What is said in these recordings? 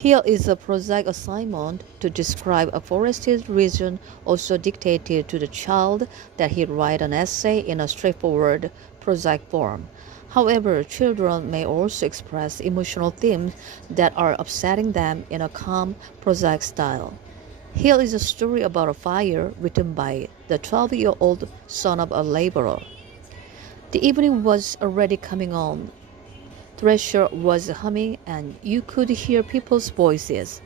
Here is a prosaic assignment to describe a forested region, also dictated to the child that he write an essay in a straightforward, prosaic form. However, children may also express emotional themes that are upsetting them in a calm, prosaic style. Here is a story about a fire written by the 12-year-old son of a laborer. The evening was already coming on. Thresher was humming and you could hear people's voices.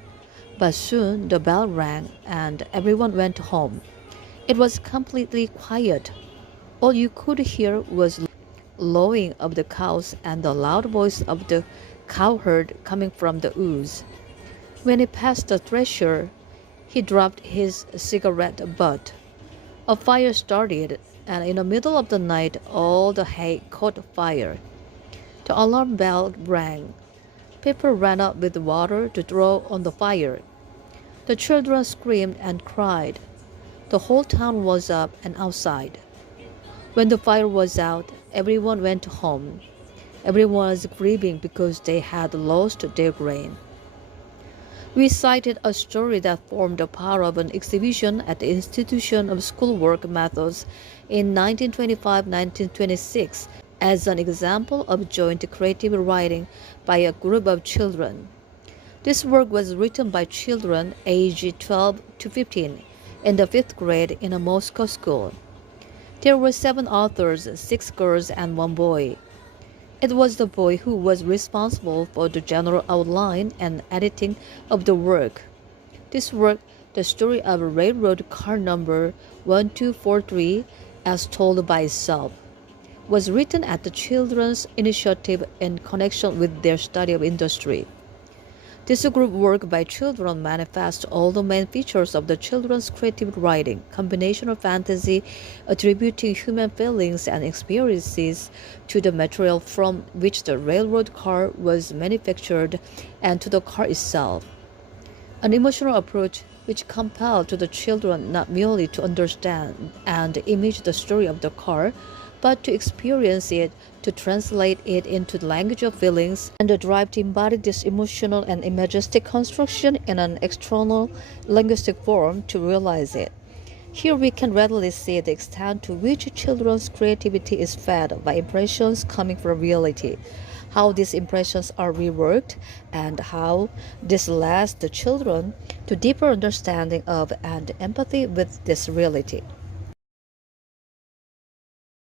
But soon the bell rang and everyone went home. It was completely quiet. All you could hear was lowing of the cows and the loud voice of the cowherd coming from the woods. When he passed the thresher, he dropped his cigarette butt. A fire started, and in the middle of the night all the hay caught fire. The alarm bell rang. People ran up with water to throw on the fire. The children screamed and cried. The whole town was up and outside. When the fire was out, everyone went home. Everyone was grieving because they had lost their grain. We cited a story that formed a part of an exhibition at the Institution of Schoolwork Methods in 1925-1926 as an example of joint creative writing by a group of children. This work was written by children aged 12 to 15 in the 5th grade in a Moscow school. There were 7 authors, 6 girls and 1 boy. It was the boy who was responsible for the general outline and editing of the work. This work, the story of railroad car number 1243, as told by itself, was written at the children's initiative in connection with their study of industry. This group work by children manifests all the main features of the children's creative writing, combination of fantasy, attributing human feelings and experiences to the material from which the railroad car was manufactured and to the car itself. An emotional approach which compelled to the children not merely to understand and image the story of the car, but to experience it, to translate it into the language of feelings, and the drive to embody this emotional and imagistic construction in an external linguistic form to realize it. Here we can readily see the extent to which children's creativity is fed by impressions coming from reality, how these impressions are reworked, and how this leads the children to deeper understanding of and empathy with this reality.